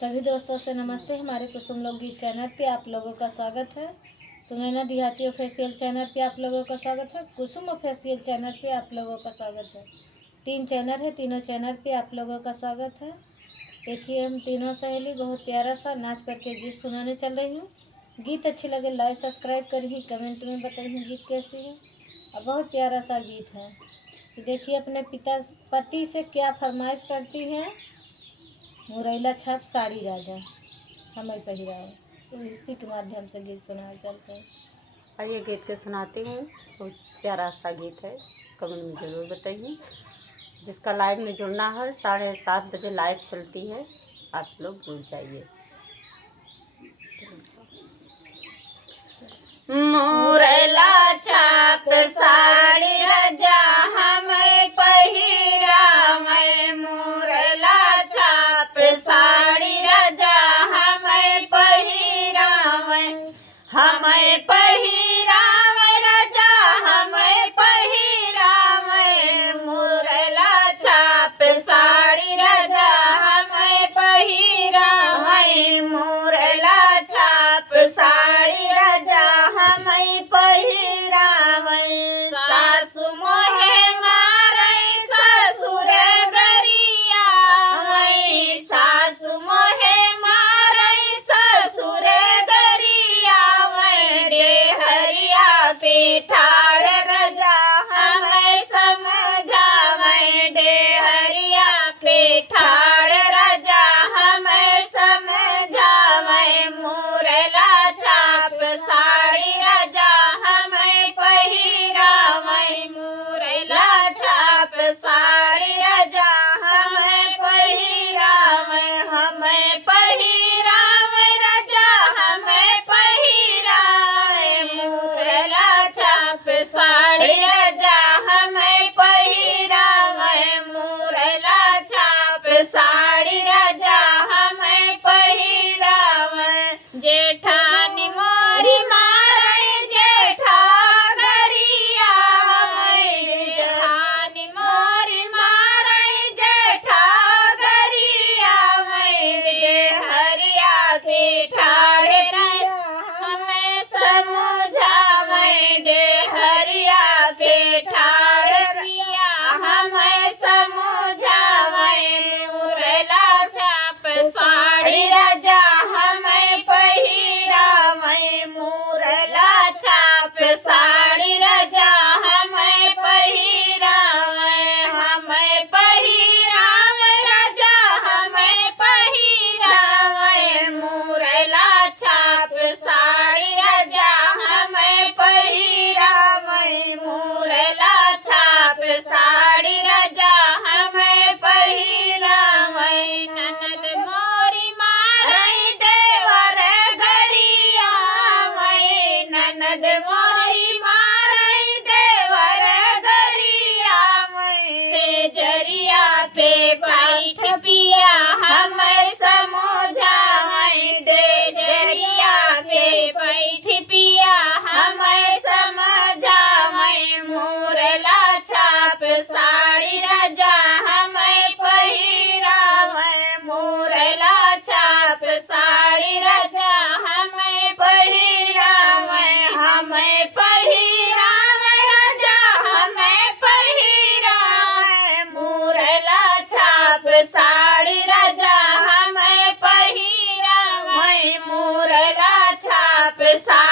सभी दोस्तों से नमस्ते। हमारे कुसुम लोकगीत चैनल पे आप लोगों का स्वागत है। सुनैना देहाती ऑफिशियल चैनल पे आप लोगों का स्वागत है। कुसुम ऑफिशियल चैनल पे आप लोगों का स्वागत है। 3 चैनल है, तीनों चैनल पे आप लोगों का स्वागत है। देखिए, हम तीनों सहेली बहुत प्यारा सा नाच करके गीत सुनाने चल रही हूँ। गीत अच्छी लगे लाइक सब्सक्राइब करिए, कमेंट में बताइए गीत कैसी है। और बहुत प्यारा सा गीत है। देखिए, अपने पति से क्या फरमाइश करती है। मुरैला छाप साड़ी राजा हमें पहिराओ। तो इसी के माध्यम से गीत सुनाया चलता है। आइए गीत के सुनाती हूँ। बहुत प्यारा सा गीत है, कमेंट में ज़रूर बताइए। जिसका लाइव में जुड़ना है 7:30 बजे लाइव चलती है, आप लोग जुड़ जाइए। मुरैला छाप साड़ी राजा हमें पहिराव, मुरैला छाप साड़ी राजा हमें पहिराव, हमें पहिराव राजा हमें पहिराव, मुरैला छाप साड़ी राजा हमें पहिराव, मुरैला छाप साड़ी राजा हमें पहिराव। सासु मोहे मारै ससुर गरिया, सासु मोहे मारै ससुर गरिया, डेहरिया पे ठाड़ राजा हमें समझावे, डेहरिया पे ठाड़ राजा हमें समझावे, मुरैला छाप साड़ी राजा हमें पहिरावे, मुरैला छाप साड़ी राजा हमें पहिरावे, हमें पहिरावे राजा हमें पहिरावे, मुरैला छाप साड़ी राजा हमें पहिरावे, मुरैला छाप साड़ी राजा हमें पहिरावे। जेठानी मोरी मारै जेठा गरिया, जेठानी मोरी मारै जेठा गरिया, डेहरिया के ठाड़े हमें समझावे, डेहरिया के ठाड़े हमें समझावे, मुरैला छाप साड़ी राजा हमें पहिरावे, मुरैला छाप साड़ी राजा हमें पहिरावे, हमें पहिरावे राजा हमें पहिरावे, मुरैला छाप साड़ी राजा हमें पहिरावे, मुरैला छाप साड़ी राजा हमें पहिरावे। ननद मोरी मारै देवर गरिया, ननद मोरी मारै देवर गरिया, सेजरिया के बैठ पिया हमें समझावे, सेजरिया के बैठ पिया हमें समझावे, मुरैला छाप साड़ी राजा हमें पहिरावे, मुरैला छाप साड़ी राजा हमें पहिरावे, हमें पहिरावे राजा हमें पहिरावे, मुरैला छाप साड़ी राजा हमें पहिरावे, मुरैला छाप साड़ी